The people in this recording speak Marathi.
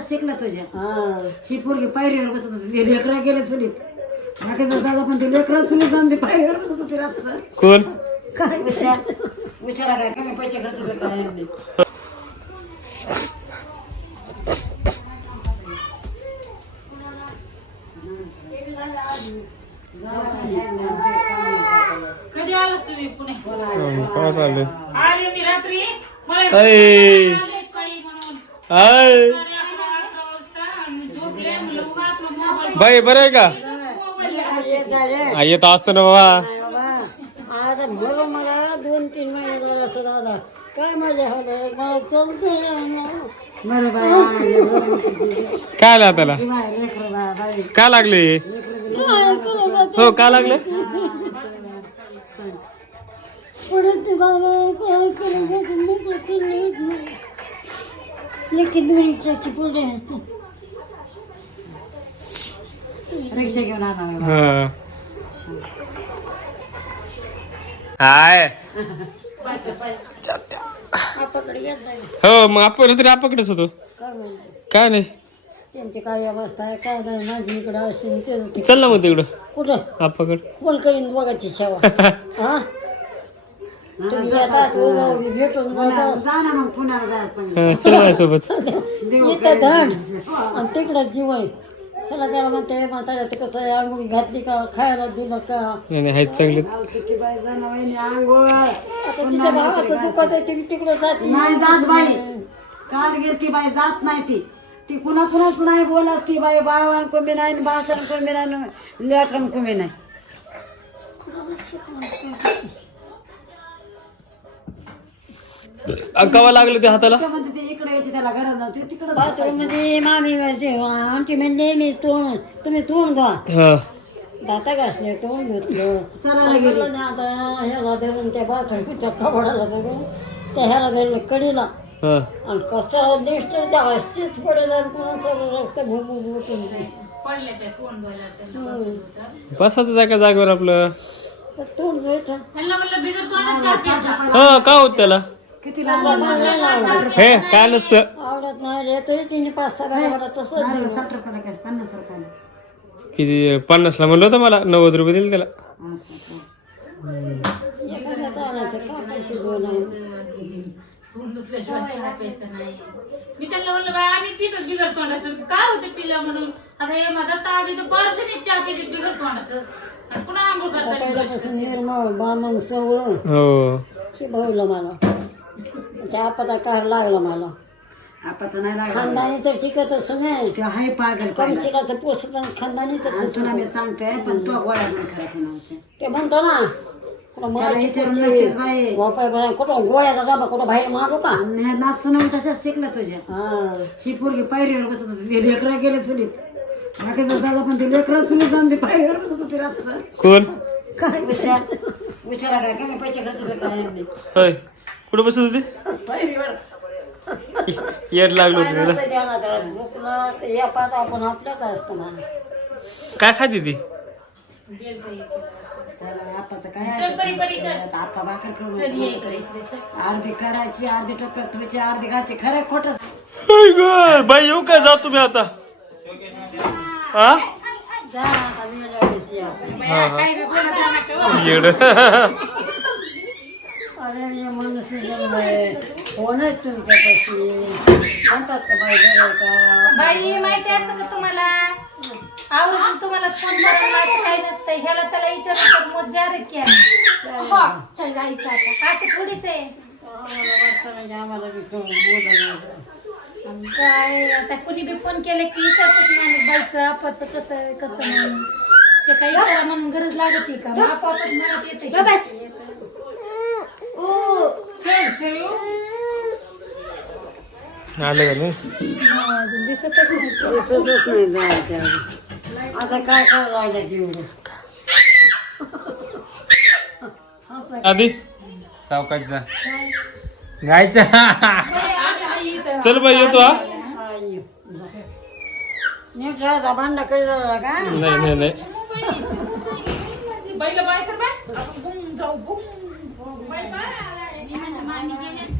शिकला तुझ्या ही पोरगी पायरीवर बसत होती लेकरा गेले चुलीत दादा पण ते लेकरा चुलीत जाऊन ते पायरीवर बसत होती रातचं कोण काय विचारा काय कमी पैसे खर्च करता यांनी कधी आलात तुम्ही पुणे? केव्हा चालले आले मी रात्री मला अय आले काही म्हणून आय 11:30 वाजता आणि झोपले म्हणलं उगाच आपला मोबाईल बाई बरं आहे का येत असतो ना बाबा आता बरं मला 2-3 महिने झाला असं दादा काय मजा होणार मला चलते काय आलं त्याला काय लागले हो काय लागले रिक्षा घेऊन आणा हाय हो मग आपण तरी आपकडेच होतो काय नाही त्यांची काय अवस्था आहे काय नाही माझी इकडं असेल ते चल ना मग तिकडं कुठं आपकड कोण करीन दोघांची सेवा हा तुम्ही येतात भेटून जा ना मग पुण्याला जायचं चल माझ्यासोबत इथं धड आणि तिकडं जीवन त्याला त्याला म्हणते म्हाताऱ्या ते कसं आहे आंघोळी घातली का खायला दिलं का नाही आहेत चांगले आता तिच्या भावाचं दुखत आहे ती तिकडं जात नाही जात बाई काल गेली ती बाई जात नाही ती कुणा कुणाच नाही बोलत ती बाई बाळवान कमी नाही भाषण कमी नाही लेखन कमी नाही कवा लागले ते हाताला म्हणजे ते इकडे यायचे त्याला घरात जाते तिकडे बाथरूममध्ये मामी आमची म्हणजे मी तोंड तुम्ही तोंड घ्या हा दाता घासले तोंड घेतलं चला गेलं आता ह्याला धरून त्या बाथरूमच्या कपडाला धरून त्या ह्याला धरून कडीला हा आणि कसं दिसत त्या हस्तीच पडेल आणि कोणाचं रक्त भुबुन पडले ते तोंड धुवायला त्यांना बसवलं होतं. बसायचं जागा जागेवर आपलं तोंड धुवायचं ह्यांना म्हणलं बिगर तोंडात चहा प्यायचा. हा का होत त्याला किती हे काय नसतं आवडत नाही तरी तिने 5-6 घराला तसंच 60 रुपयाला काय 50 रुपयाला किती 50 ला म्हणलं होतं मला 90 रुपये दिले त्याला तोंड धुतल्याशिवाय चहा प्यायचं नाही. मी त्यांना म्हणलं बाय आम्ही पितच बिगर तोंडाचं काय होते पिलं म्हणून आता हे माझा ताज वर्षाने चहा पिते बिगर तोंडाचं आणि पुन्हा आंघोळ करता निर्मळ बामण सवळं हो शिभवलं मला त्या आपाचा कार लागला मला आपाचा नाही लागला खानदानी तर टिकतच नाही ते हाय पागल कमशीला तर पोसत खानदानी तर तुला मी सांगते पण तो गोळ्या नाही करायचं नव्हते ते म्हणतो ना कुठं गोळ्याचा डबा कुठं बाहेर मारू का नाच नाही तशाच शिकला तुझ्या ही पोरगी पायरीवर बसत होती लेकरा गेले चुलीत दादा पण ते लेकरा चुलीत जाऊन ते पायरीवर बसत होती रातचं कोण काय विचारा काय कमी पैसे खर्च करता यांनी होय कुठं बसत होती पायरीवर येड लागलो होतं त्याला झोपला तर या पाच आपण आपल्याच असतं माणूस काय खाती ती आपाचं काय चल परी परी चल आपा भाकर करून चल ये इकडे इकडे चल. अर्धी करायची अर्धी टोप्यात ठेवायची अर्धी घायची खरं खोटं बाई येऊ काय जाऊ तुम्ही आता हा जा आता वेळेची बाया, काय बी बोलत जा नका. येड अरे हे मनुष्य जन्म आहे कोणच तुमच्यापाशी म्हणतात का बाई बरं आहे का बाई माहिती असतं का तुम्हाला आवरून तुम्हाला फोन करायला असं काही नसतंय ह्याला त्याला विचारून तर मग जाहीर की हो चल जायचं आता असं थोडीच आहे आम्हाला बी बोलायचं काय आता कुणी बी फोन केलं की विचारतच माणूस बाईचं आपाचं कसं आहे कसं नाही ते काही विचारा म्हणून गरज लागते का मग आपोआपच मनात येते चल शेरू आलं का नाही अजून दिसतच नाही दिसतच नाही जायचं आता काय करायला लागलं तेवढं आधी सावकाश जा गायचा चल बाई येतो हा नीट राहता भांडा करी झाला का नाही नाही बाईला बाय कर बाय आपण बुम जाऊ बुम बाय बाय मी म्हणते मामी गेले